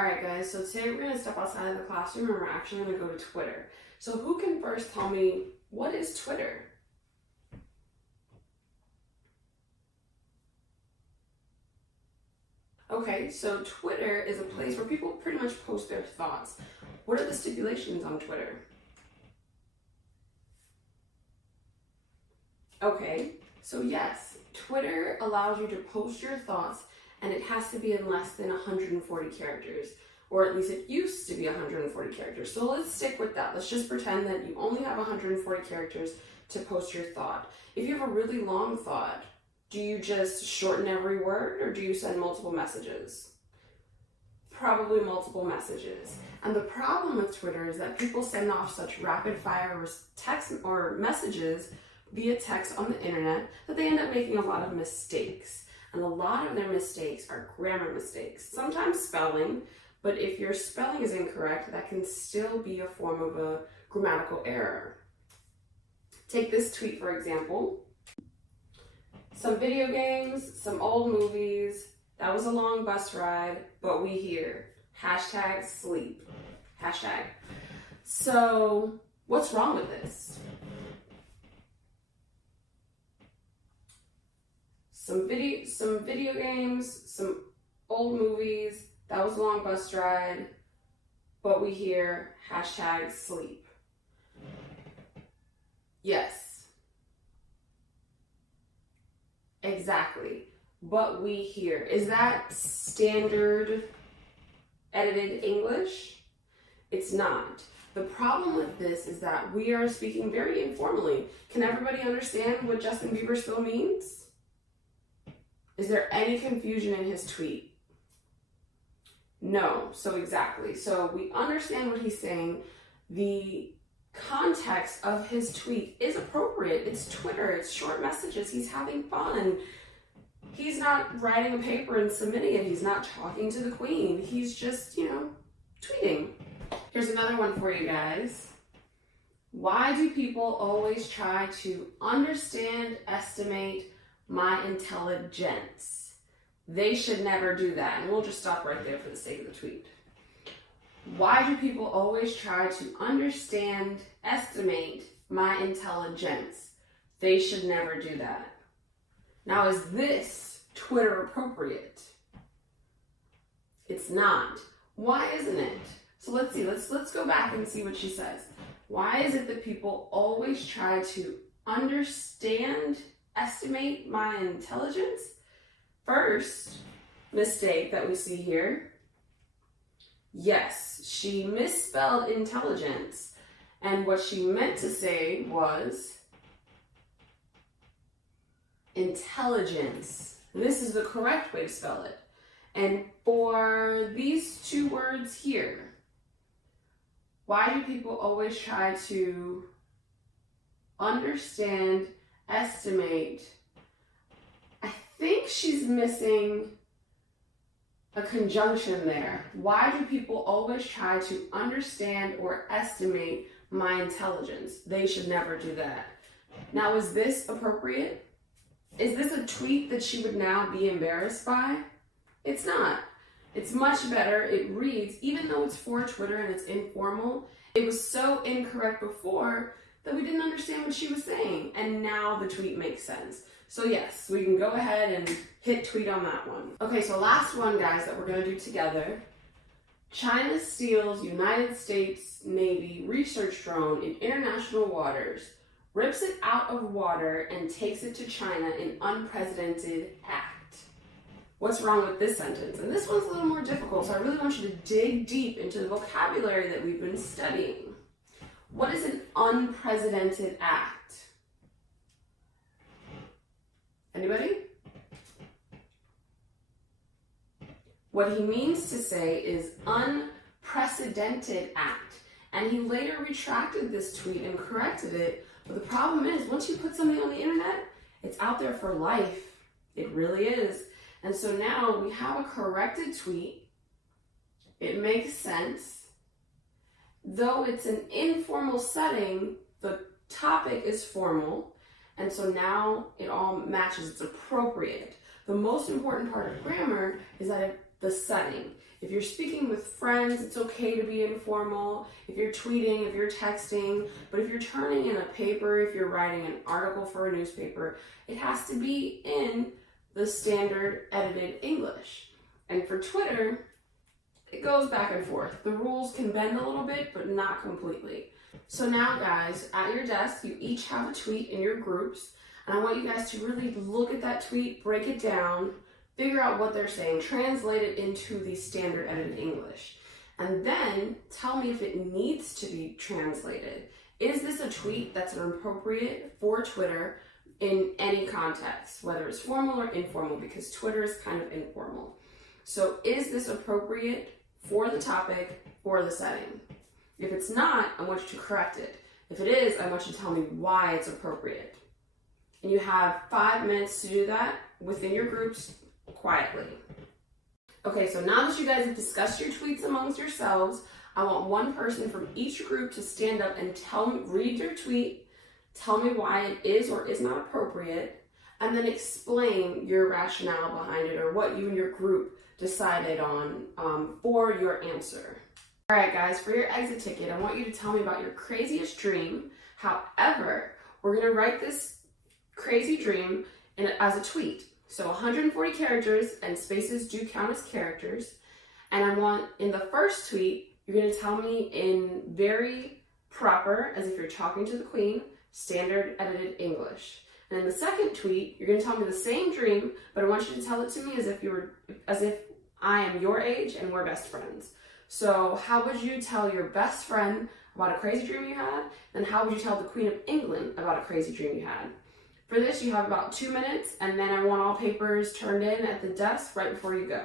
Alright guys, so today we're going to step outside of the classroom and we're actually going to go to Twitter. So who can first tell me, what is Twitter? Okay, so Twitter is a place where people pretty much post their thoughts. What are the stipulations on Twitter? Okay, so yes, Twitter allows you to post your thoughts and it has to be in less than 140 characters, or at least it used to be 140 characters. So let's stick with that. Let's just pretend that you only have 140 characters to post your thought. If you have a really long thought, do you just shorten every word or do you send multiple messages? Probably multiple messages. And the problem with Twitter is that people send off such rapid fire text or messages via text on the internet that they end up making a lot of mistakes. And a lot of their mistakes are grammar mistakes, sometimes spelling, but if your spelling is incorrect, that can still be a form of a grammatical error. Take this tweet, for example. Some video games, some old movies, that was a long bus ride, but we here. Hashtag sleep. Hashtag. So, what's wrong with this? Some video games, some old movies, that was a long bus ride, but we hear hashtag sleep. Yes. Exactly. But we hear. Is that standard edited English? It's not. The problem with this is that we are speaking very informally. Can everybody understand what Justin Bieber still means? Is there any confusion in his tweet? No, so exactly. So we understand what he's saying. The context of his tweet is appropriate. It's Twitter, it's short messages, he's having fun. He's not writing a paper and submitting it. He's not talking to the queen. He's just, tweeting. Here's another one for you guys. Why do people always try to understand, estimate my intelligence? They should never do that. And we'll just stop right there for the sake of the tweet. Why do people always try to understand, estimate my intelligence? They should never do that. Now, is this Twitter appropriate? It's not. Why isn't it? So let's see. Let's go back and see what she says. Why is it that people always try to understand, estimate my intelligence? First mistake that we see here. Yes, she misspelled intelligence, and what she meant to say was intelligence. This is the correct way to spell it. And for these two words here, why do people always try to understand, estimate? I think she's missing a conjunction there. Why do people always try to understand or estimate my intelligence? They should never do that. Now, is this appropriate? Is this a tweet that she would now be embarrassed by? It's not. It's much better. It reads, even though it's for Twitter and it's informal, it was so incorrect before that we didn't understand what she was saying. And now the tweet makes sense. So yes, we can go ahead and hit tweet on that one. Okay, so last one, guys, that we're going to do together. China steals United States Navy research drone in international waters, rips it out of water, and takes it to China in unprecedented act. What's wrong with this sentence? And this one's a little more difficult, so I really want you to dig deep into the vocabulary that we've been studying. What is an unprecedented act? Anybody? What he means to say is unprecedented act. And he later retracted this tweet and corrected it. But the problem is, once you put something on the internet, it's out there for life. It really is. And so now we have a corrected tweet. It makes sense. Though it's an informal setting, the topic is formal. And so now it all matches, it's appropriate. The most important part of grammar is that the setting. If you're speaking with friends, it's okay to be informal. If you're tweeting, if you're texting, but if you're turning in a paper, if you're writing an article for a newspaper, it has to be in the standard edited English. And for Twitter, it goes back and forth. The rules can bend a little bit, but not completely. So now, guys, at your desk, you each have a tweet in your groups, and I want you guys to really look at that tweet, break it down, figure out what they're saying, translate it into the standard edited English, and then tell me if it needs to be translated. Is this a tweet that's appropriate for Twitter in any context, whether it's formal or informal, because Twitter is kind of informal. So is this appropriate for the topic or the setting? If it's not, I want you to correct it. If it is, I want you to tell me why it's appropriate. And you have 5 minutes to do that within your groups quietly. Okay, so now that you guys have discussed your tweets amongst yourselves, I want one person from each group to stand up and read your tweet, tell me why it is or is not appropriate, and then explain your rationale behind it or what you and your group decided on for your answer. All right, guys, for your exit ticket, I want you to tell me about your craziest dream. However, we're going to write this crazy dream as a tweet. So 140 characters, and spaces do count as characters. And I want, in the first tweet, you're going to tell me in very proper, as if you're talking to the Queen, standard edited English. And in the second tweet, you're going to tell me the same dream, but I want you to tell it to me as if I am your age and we're best friends. So how would you tell your best friend about a crazy dream you had? And how would you tell the Queen of England about a crazy dream you had? For this, you have about 2 minutes, and then I want all papers turned in at the desk right before you go.